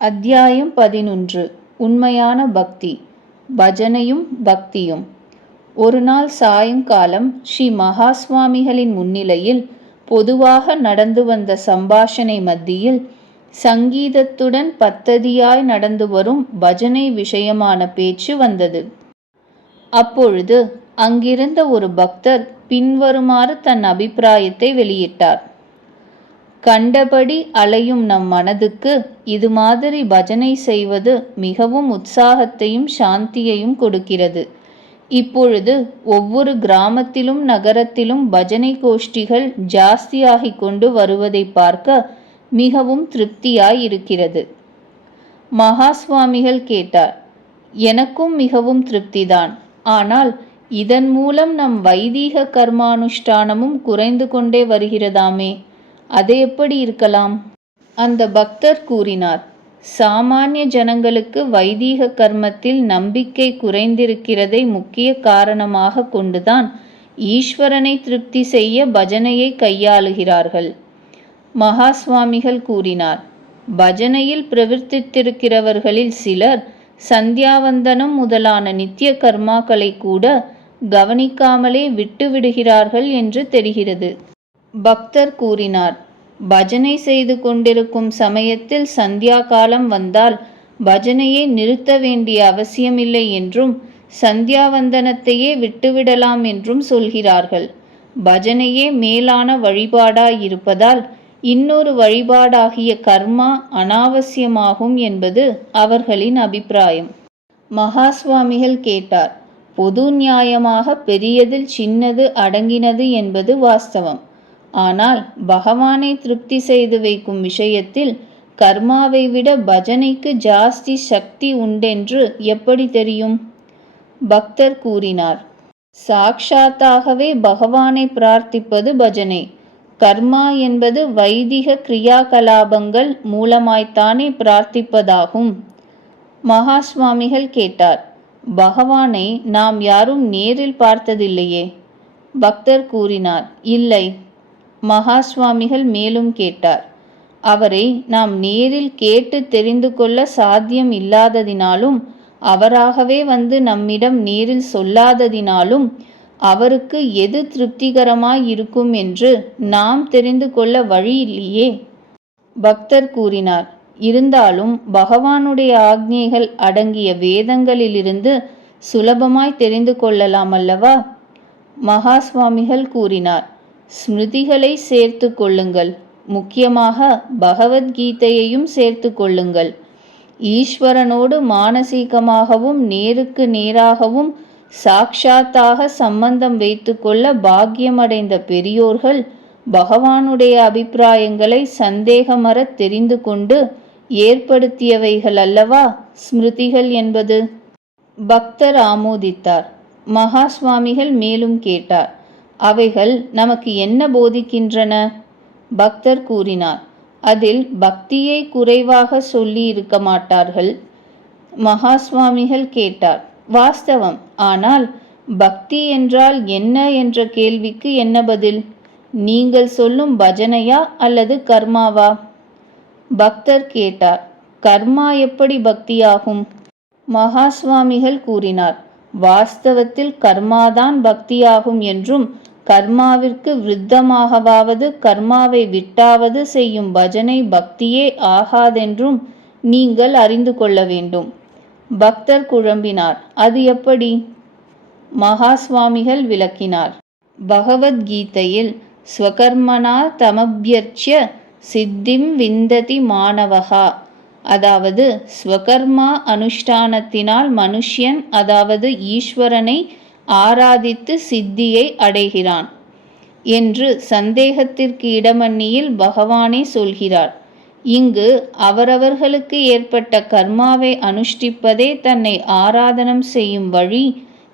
அத்தியாயம் பதினொன்று. உண்மையான பக்தி. பஜனையும் பக்தியும். ஒரு நாள் சாயங்காலம் ஸ்ரீ மகாஸ்வாமிகளின் முன்னிலையில் பொதுவாக நடந்து வந்த சம்பாஷணை மத்தியில் சங்கீதத்துடன் பத்ததியாய் நடந்து வரும் பஜனை விஷயமான பேச்சு வந்தது. அப்பொழுது அங்கிருந்த ஒரு பக்தர் பின்வருமாறு தன் அபிப்பிராயத்தை வெளியிட்டார். கண்டபடி அலையும் நம் மனதுக்கு இது மாதிரி பஜனை செய்வது மிகவும் உற்சாகத்தையும் சாந்தியையும் கொடுக்கிறது. இப்பொழுது ஒவ்வொரு கிராமத்திலும் நகரத்திலும் பஜனை கோஷ்டிகள் ஜாஸ்தியாகிக் கொண்டு வருவதை பார்க்க மிகவும் திருப்தியாய் இருக்கிறது மகாஸ்வாமிகள் கேட்டார் எனக்கும் மிகவும் திருப்திதான். ஆனால் இதன் மூலம் நம் வைதீக கர்மானுஷ்டானமும் குறைந்து கொண்டே வருகிறதாமே. அது எப்படி இருக்கலாம்? அந்த பக்தர் கூறினார் சாமானிய ஜனங்களுக்கு வைதீக கர்மத்தில் நம்பிக்கை குறைந்திருக்கிறதை முக்கிய காரணமாக கொண்டுதான் ஈஸ்வரனை திருப்தி செய்ய பஜனையை கையாளுகிறார்கள். மகா சுவாமிகள் கூறினார் பஜனையில் பிரவர்த்தித்திருக்கிறவர்களில் சிலர் சந்தியாவந்தனம் முதலான நித்திய கர்மாக்களை கூட கவனிக்காமலே விட்டுவிடுகிறார்கள் என்று தெரிகிறது. பக்தர் கூறினார் பஜனை செய்து கொண்டிருக்கும் சமயத்தில் சந்தியா காலம் வந்தால் பஜனையை நிறுத்த வேண்டிய அவசியமில்லை என்றும் சந்தியாவந்தனத்தையே விட்டுவிடலாம் என்றும் சொல்கிறார்கள். பஜனையே மேலான வழிபாடாயிருப்பதால் இன்னொரு வழிபாடாகிய கர்மா அனாவசியமாகும் என்பது அவர்களின் அபிப்பிராயம். மகாஸ்வாமிகள் கேட்டார் பொது நியாயமாக பெரியதில் சின்னது அடங்கினது என்பது வாஸ்தவம். ஆனால் பகவானை திருப்தி செய்து வைக்கும் விஷயத்தில் கர்மாவை விட பஜனைக்கு ஜாஸ்தி சக்தி உண்டென்று எப்படி தெரியும்? பக்தர் கூறினார் சாக்ஷாத்தாகவே பகவானை பிரார்த்திப்பது பஜனை. கர்மா என்பது வைதிக கிரியாகலாபங்கள் மூலமாய்த்தானே பிரார்த்திப்பதாகும். மகா சுவாமிகள் கேட்டார் பகவானை நாம் யாரும் நேரில் பார்த்ததில்லையே? பக்தர் கூறினார் இல்லை. மகா சுவாமிகள் மேலும் கேட்டார் அவரை நாம் நேரில் கேட்டு தெரிந்து கொள்ள சாத்தியம் இல்லாததினாலும் அவராகவே வந்து நம்மிடம் நேரில் சொல்லாததினாலும் அவருக்கு எது திருப்திகரமாய் இருக்கும் என்று நாம் தெரிந்து கொள்ள வழி இல்லையே? பக்தர் கூறினார் இருந்தாலும் பகவானுடைய ஆக்ஞைகள் அடங்கிய வேதங்களிலிருந்து சுலபமாய் தெரிந்து கொள்ளலாம் அல்லவா? மகா சுவாமிகள் கூறினார் ஸ்மிருதிகளை சேர்த்து கொள்ளுங்கள். முக்கியமாக பகவத்கீதையையும் சேர்த்து கொள்ளுங்கள். ஈஸ்வரனோடு மானசீகமாகவும் நேருக்கு நேராகவும் சாக்ஷாத்தாக சம்பந்தம் வைத்துக்கொள்ள பாக்கியமடைந்த பெரியோர்கள் பகவானுடைய அபிப்பிராயங்களை சந்தேகமற தெரிந்து கொண்டு ஏற்படுத்தியவைகள் அல்லவா ஸ்மிருதிகள் என்பது? பக்தர் ஆமோதித்தார். மகா சுவாமிகள் மேலும் கேட்டார். அவைகள் நமக்கு என்ன போதிக்கின்றன? பக்தர் கூறினார் அதில் பக்தியை குறைவாக சொல்லி இருக்க மாட்டார்கள். மகாஸ்வாமிகள் கேட்டார் வாஸ்தவம் ஆனால் பக்தி என்றால் என்ன என்ற கேள்விக்கு என்ன பதில்? நீங்கள் சொல்லும் பஜனையா அல்லது கர்மாவா? பக்தர் கேட்டார் கர்மா எப்படி பக்தியாகும்? மகாஸ்வாமிகள் கூறினார் வாஸ்தவத்தில் கர்மாதான் பக்தியாகும் என்றும் கர்மாவிற்கு விருத்தமாகவாவது கர்மாவை விட்டாவது செய்யும் பஜனை பக்தியே ஆகாதென்றும் நீங்கள் அறிந்து கொள்ள வேண்டும். பக்தர் குழம்பினார். அது எப்படி? மகாஸ்வாமிகள் விளக்கினார். பகவத்கீதையில் ஸ்வகர்மனா தமபியர்ச்சிய சித்திம் விந்ததி மாணவகா அதாவது ஸ்வகர்மா அனுஷ்டானத்தினால் மனுஷ்யன் அதாவது ஈஸ்வரனை ஆராதித்து சித்தியை அடைகிறான் என்று சந்தேகத்திற்கு இடமன்னியில் பகவானே சொல்கிறார். இங்கு அவரவர்களுக்கு ஏற்பட்ட கர்மாவை அனுஷ்டிப்பதே தன்னை ஆராதனம் செய்யும் வழி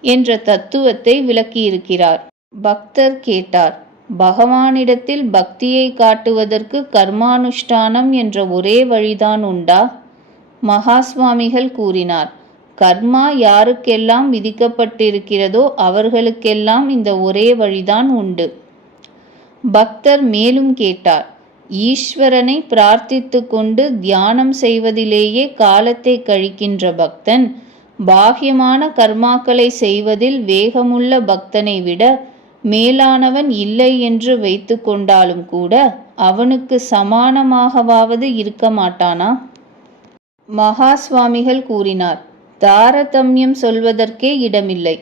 என்ற தத்துவத்தை விளக்கியிருக்கிறார். பக்தர் கேட்டார் பகவானிடத்தில் பக்தியை காட்டுவதற்கு கர்மானுஷ்டானம் என்ற ஒரே வழிதான் உண்டா? மகாஸ்வாமிகள் கூறினார் கர்மா யாருக்கெல்லாம் விதிக்கப்பட்டிருக்கிறதோ அவர்களுக்கெல்லாம் இந்த ஒரே வழிதான் உண்டு. பக்தர் மேலும் கேட்டார் ஈஸ்வரனை பிரார்த்தித்து கொண்டு தியானம் செய்வதிலேயே காலத்தை கழிக்கின்ற பக்தன் பாஹ்யமான கர்மாக்களை செய்வதில் வேகமுள்ள பக்தனை விட மேலானவன் இல்லை என்று வைத்து கொண்டாலும் கூட அவனுக்கு சமானமாகவாவது இருக்க மாட்டானா? மகா சுவாமிகள் கூறினார் தாரதமியம் சொல்வதற்கே இடமில்லை.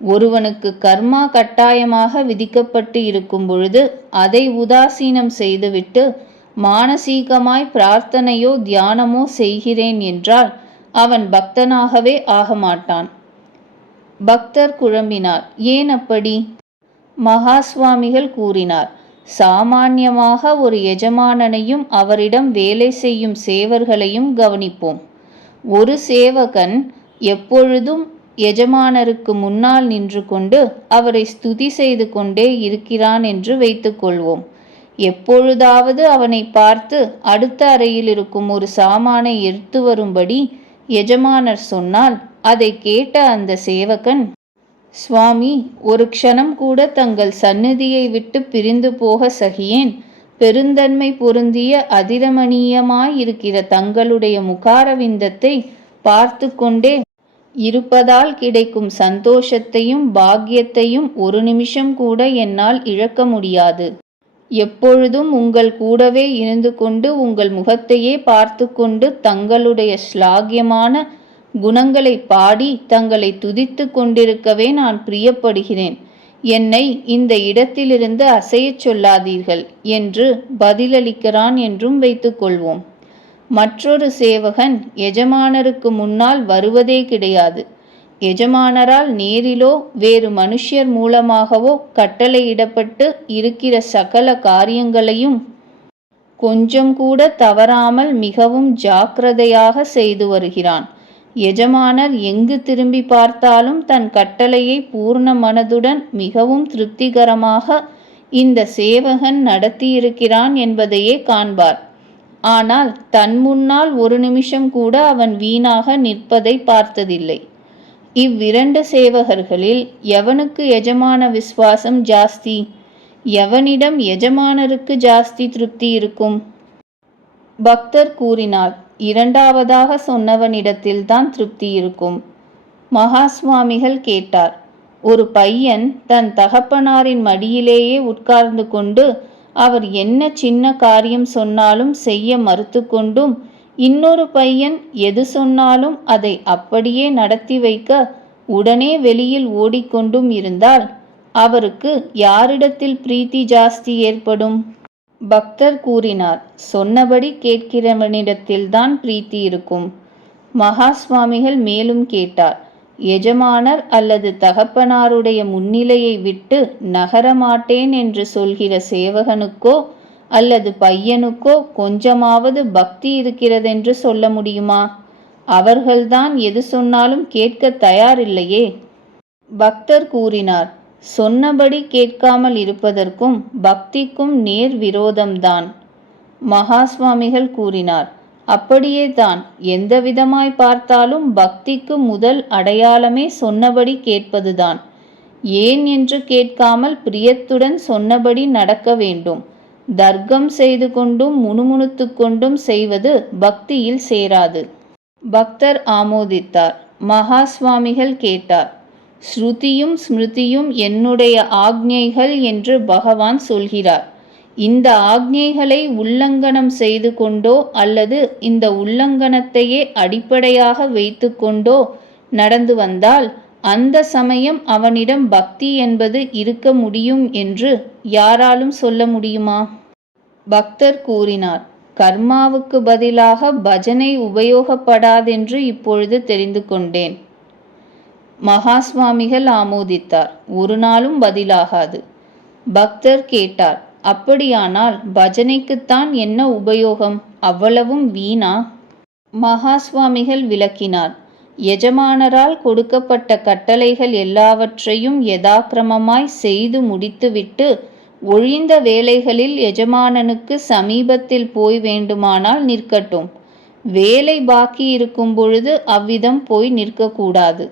ஒருவனுக்கு கர்மா கட்டாயமாக விதிக்கப்பட்டு இருக்கும் பொழுது அதை உதாசீனம் செய்துவிட்டு மானசீகமாய் பிரார்த்தனையோ தியானமோ செய்கிறேன் என்றால் அவன் பக்தனாகவே ஆக மாட்டான் பக்தர் குழம்பினார். ஏன் அப்படி? மகா சுவாமிகள் கூறினார். சாமான்யமாக ஒரு எஜமானனையும் அவரிடம் வேலை செய்யும் சேவர்களையும் கவனிப்போம். ஒரு சேவகன் எப்பொழுதும் எஜமானருக்கு முன்னால் நின்று கொண்டு அவரை ஸ்துதி செய்து கொண்டே இருக்கிறான் என்று வைத்துக்கொள்வோம் எப்பொழுதாவது அவனை பார்த்து அடுத்த அறையில் இருக்கும் ஒரு சாமானை எடுத்து வரும்படி எஜமானர் சொன்னால் அதை கேட்ட அந்த சேவகன் சுவாமி ஒரு க்ஷணம் கூட தங்கள் சந்நிதியை விட்டு பிரிந்து போக சகியேன். பெருந்தன்மை பொருந்திய அதிரமணியமாயிருக்கிற தங்களுடைய முகாரவிந்தத்தை பார்த்து கொண்டே இருப்பதால் கிடைக்கும் சந்தோஷத்தையும் பாக்கியத்தையும் ஒரு நிமிஷம் கூட என்னால் இழக்க முடியாது. எப்பொழுதும் உங்கள் கூடவே இருந்து கொண்டு உங்கள் முகத்தையே பார்த்து கொண்டு தங்களுடைய ஸ்லாகியமான குணங்களை பாடி தங்களை துதித்து கொண்டிருக்கவே நான் பிரியப்படுகிறேன். என்னை இந்த இடத்திலிருந்து அசையச் சொல்லாதீர்கள் என்று பதிலளிக்கிறான் என்றும் வைத்துக்கொள்வோம். மற்றொரு சேவகன் எஜமானருக்கு முன்னால் வருவதே கிடையாது. எஜமானரால் நேரிலோ வேறு மனுஷர் மூலமாகவோ கட்டளையிடப்பட்டு இருக்கிற சகல காரியங்களையும் கொஞ்சம் கூட தவறாமல் மிகவும் ஜாக்கிரதையாக செய்து வருகிறான். எஜமானர் எங்கு திரும்பி பார்த்தாலும் தன் கட்டளையை பூர்ண மனதுடன் மிகவும் திருப்திகரமாக இந்த சேவகன் நடத்தியிருக்கிறான் என்பதையே காண்பார். ஆனால் தன் முன்னால் ஒரு நிமிஷம் கூட அவன் வீணாக நிற்பதை பார்த்ததில்லை. இவ்விரண்டு சேவகர்களில் எவனுக்கு எஜமான விசுவாசம் ஜாஸ்தி? எவனிடம் எஜமானருக்கு ஜாஸ்தி திருப்தி இருக்கும்? பக்தர் கூறினார் இரண்டாவதாக சொன்னவனிடத்தில்தான் திருப்தி இருக்கும். மகா சுவாமிகள் கேட்டார் ஒரு பையன் தன் தகப்பனாரின் மடியிலேயே உட்கார்ந்து கொண்டு அவர் என்ன சின்ன காரியம் சொன்னாலும் செய்ய மறுத்து கொண்டும் இன்னொரு பையன் எது சொன்னாலும் அதை அப்படியே நடத்தி வைக்க உடனே வெளியில் ஓடிக்கொண்டும் இருந்தால் அவருக்கு யாரிடத்தில் பிரீத்தி ஜாஸ்தி ஏற்படும்? பக்தர் கூறினார் சொன்னபடி கேட்கிறவனிடத்தில்தான் பிரீத்தி இருக்கும். மகா சுவாமிகள் மேலும் கேட்டார் எஜமானர் அல்லது தகப்பனாருடைய முன்னிலையை விட்டு நகரமாட்டேன் என்று சொல்கிற சேவகனுக்கோ அல்லது பையனுக்கோ கொஞ்சமாவது பக்தி இருக்கிறதென்று சொல்ல முடியுமா? அவர்கள்தான் எது சொன்னாலும் கேட்க தயாரில்லையே. பக்தர் கூறினார் சொன்னபடி கேட்காமல் இருப்பதற்கும் பக்திக்கும் நேர் விரோதம்தான். மகா சுவாமிகள் கூறினார் அப்படியே தான். எந்த விதமாய் பார்த்தாலும் பக்திக்கு முதல் அடையாளமே சொன்னபடி கேட்பதுதான். ஏன் என்று கேட்காமல் பிரியத்துடன் சொன்னபடி நடக்க வேண்டும். தர்க்கம் செய்து கொண்டும் முணுமுணுத்து கொண்டும் செய்வது பக்தியில் சேராது. பக்தர் ஆமோதித்தார். மகா சுவாமிகள் கேட்டார் ஸ்ருதியும் ஸ்மிருதியும் என்னுடைய ஆக்ஞைகள் என்று பகவான் சொல்கிறார். இந்த ஆக்ஞைகளை உல்லங்கனம் செய்து கொண்டோ அல்லது இந்த உல்லங்கனத்தையே அடிப்படையாக வைத்து கொண்டோ நடந்து வந்தால் அந்த சமயம் அவனிடம் பக்தி என்பது இருக்க முடியும் என்று யாராலும் சொல்ல முடியுமா? பக்தர் கூறினார் கர்மாவுக்கு பதிலாக பஜனை உபயோகப்படாதென்று இப்பொழுது தெரிந்து கொண்டேன். மகாஸ்வாமிகள் ஆமோதித்தார். ஒரு நாளும் பதிலாகாது. பக்தர் கேட்டார் அப்படியானால் பஜனைக்குத்தான் என்ன உபயோகம்? அவ்வளவும் வீணா? மகாஸ்வாமிகள் விளக்கினார் எஜமானரால் கொடுக்கப்பட்ட கட்டளைகள் எல்லாவற்றையும் யதாக்கிரமமாய் செய்து முடித்துவிட்டு ஒழிந்த வேலைகளில் எஜமானனுக்கு சமீபத்தில் போய் வேண்டுமானால் நிற்கட்டும். வேலை பாக்கி இருக்கும் பொழுது அவ்விதம் போய் நிற்கக்கூடாது.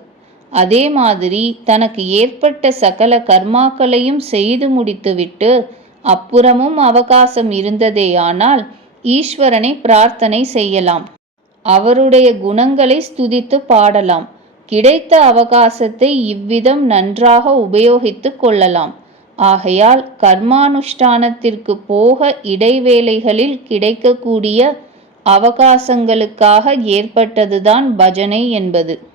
அதே மாதிரி தனக்கு ஏற்பட்ட சகல கர்மாக்களையும் செய்து முடித்துவிட்டு அப்புறமும் அவகாசம் இருந்ததேயானால் ஈஸ்வரனை பிரார்த்தனை செய்யலாம். அவருடைய குணங்களை ஸ்துதித்து பாடலாம். கிடைத்த அவகாசத்தை இவ்விதம் நன்றாக உபயோகித்து கொள்ளலாம். ஆகையால் கர்மானுஷ்டானத்திற்கு போக இடைவேளைகளில் கிடைக்கக்கூடிய அவகாசங்களுக்காக ஏற்பட்டதுதான் பஜனை என்பது.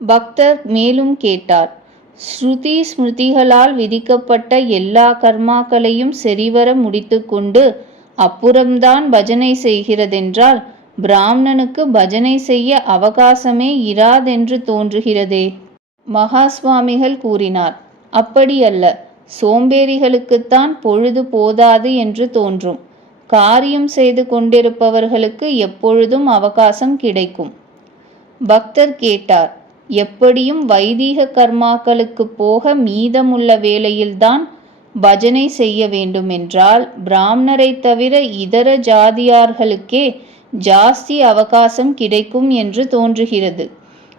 பக்தர் மேலும் கேட்டார் ஸ்ருதி ஸ்மிருதிகளால் விதிக்கப்பட்ட எல்லா கர்மாக்களையும் சரிவர முடித்துக்கொண்டு அப்புறம்தான் பஜனை செய்கிறதென்றால் பிராமணனுக்கு பஜனை செய்ய அவகாசமே இராதென்று தோன்றுகிறதே மகா சுவாமிகள் கூறினார் அப்படியல்ல சோம்பேறிகளுக்குத்தான் பொழுது போதாது என்று தோன்றும். காரியம் செய்து கொண்டிருப்பவர்களுக்கு எப்பொழுதும் அவகாசம் கிடைக்கும் பக்தர் கேட்டார் எப்படியும் வைதீக கர்மாக்களுக்கு போக மீதமுள்ள வேளையில்தான் பஜனை செய்ய வேண்டுமென்றால் பிராமணரை தவிர இதர ஜாதியார்களுக்கே ஜாஸ்தி அவகாசம் கிடைக்கும் என்று தோன்றுகிறது.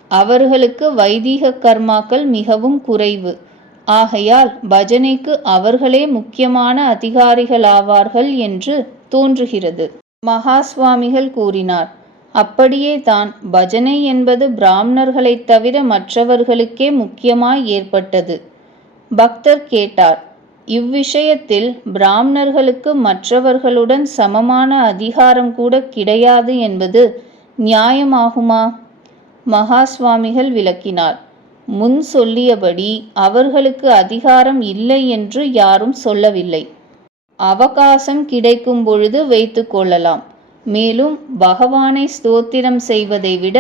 அவர்களுக்கு வைதீக கர்மாக்கள் மிகவும் குறைவு. ஆகையால் பஜனைக்கு அவர்களே முக்கியமான அதிகாரிகளாவார்கள் என்று தோன்றுகிறது. மகா சுவாமிகள் கூறினார் அப்படியே தான். பஜனை என்பது பிராமணர்களைத் தவிர மற்றவர்களுக்கே முக்கியமாய் ஏற்பட்டது. பக்தர் கேட்டார் இவ்விஷயத்தில் பிராமணர்களுக்கு மற்றவர்களுடன் சமமான அதிகாரம் கூட கிடையாது என்பது நியாயமாகுமா? மகா சுவாமிகள் விளக்கினார் முன் சொல்லியபடி அவர்களுக்கு அதிகாரம் இல்லை என்று யாரும் சொல்லவில்லை. அவகாசம் கிடைக்கும் பொழுது வைத்து கொள்ளலாம். மேலும் பகவானை ஸ்தோத்திரம் செய்வதை விட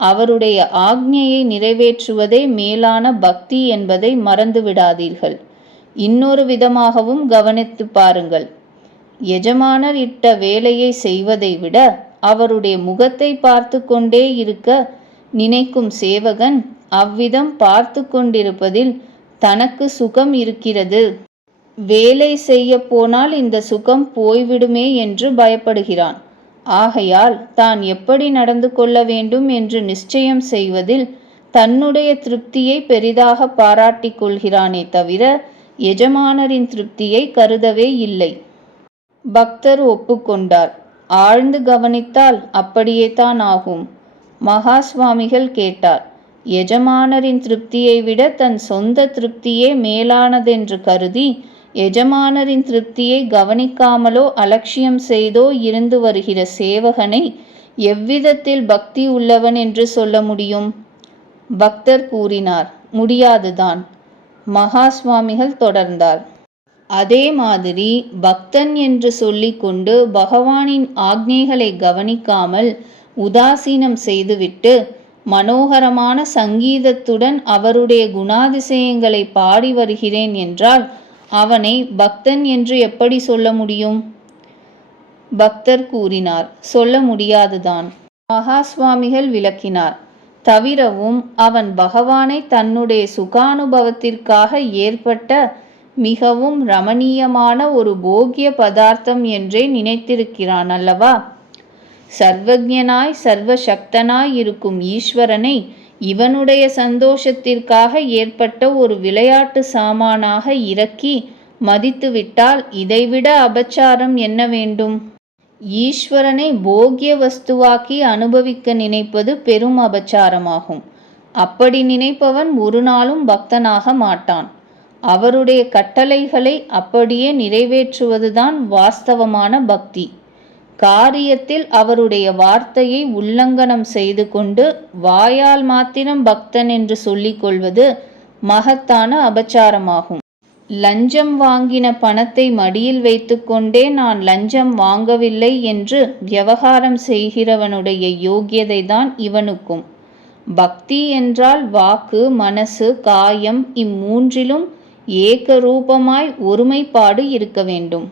அவருடைய ஆக்ஞையை நிறைவேற்றுவதே மேலான பக்தி என்பதை மறந்துவிடாதீர்கள். இன்னொரு விதமாகவும் கவனித்து பாருங்கள். எஜமானர் இட்ட வேலையை செய்வதை விட அவருடைய முகத்தை பார்த்து கொண்டே இருக்க நினைக்கும் சேவகன் அவ்விதம் பார்த்து கொண்டிருப்பதில் தனக்கு சுகம் இருக்கிறது. வேலை செய்ய போனால் இந்த சுகம் போய்விடுமே என்று பயப்படுகிறான். ஆகையால் தான் எப்படி நடந்து கொள்ள வேண்டும் என்று நிச்சயம் செய்வதில் தன்னுடைய திருப்தியை பெரிதாக பாராட்டி கொள்கிறானே தவிர எஜமானரின் திருப்தியை கருதவே இல்லை. பக்தர் ஒப்புக்கொண்டார். ஆழ்ந்து கவனித்தால் அப்படியே தான் ஆகும். மகா சுவாமிகள் கேட்டார். எஜமானரின் திருப்தியை விட தன் சொந்த திருப்தியே மேலானதென்று கருதி எஜமானரின் திருப்தியை கவனிக்காமலோ அலட்சியம் செய்தோ இருந்து வருகிற சேவகனை எவ்விதத்தில் பக்தி உள்ளவன் என்று சொல்ல முடியும்? பக்தர் கூறினார் முடியாதுதான். மகா சுவாமிகள் தொடர்ந்தார். அதே மாதிரி பக்தன் என்று சொல்லிக்கொண்டு பகவானின் ஆக்ஞைகளை கவனிக்காமல் உதாசீனம் செய்துவிட்டு மனோகரமான சங்கீதத்துடன் அவருடைய குணாதிசயங்களை பாடி வருகிறேன் என்றால் அவனை பக்தன் என்று எப்படி சொல்ல முடியும்? பக்தர் கூறினார் சொல்ல முடியாதுதான். மகா சுவாமிகள் விளக்கினார் தவிரவும் அவன் பகவானை தன்னுடைய சுகானுபவத்திற்காக ஏற்பட்ட மிகவும் ரமணீயமான ஒரு போக்கிய பதார்த்தம் என்றே நினைத்திருக்கிறான் அல்லவா? சர்வஜனாய் சர்வசக்தனாய் இருக்கும் ஈஸ்வரனை இவனுடைய சந்தோஷத்திற்காக ஏற்பட்ட ஒரு விளையாட்டு சாமானாக இறக்கி மதித்துவிட்டால் இதைவிட அபச்சாரம் என்ன வேண்டும்? ஈஸ்வரனை போக்கிய வஸ்துவாக்கி அனுபவிக்க நினைப்பது பெரும் அபச்சாரமாகும். அப்படி நினைப்பவன் ஒரு நாளும் பக்தனாக மாட்டான். அவருடைய கட்டளைகளை அப்படியே நிறைவேற்றுவதுதான் வாஸ்தவமான பக்தி. காரியத்தில் அவருடைய வார்த்தையை உல்லங்கனம் செய்து கொண்டு வாயால் மாத்திரம் பக்தன் என்று சொல்லிக் கொள்வது மகத்தான அபச்சாரமாகும். லஞ்சம் வாங்கின பணத்தை மடியில் வைத்துக்கொண்டே நான் லஞ்சம் வாங்கவில்லை என்று விவகாரம் செய்கிறவனுடைய யோக்கியதை தான் இவனுக்கும். பக்தி என்றால் வாக்கு மனசு காயம் இம்மூன்றிலும் ஏக ரூபமாய் ஒருமைப்பாடு இருக்க வேண்டும்.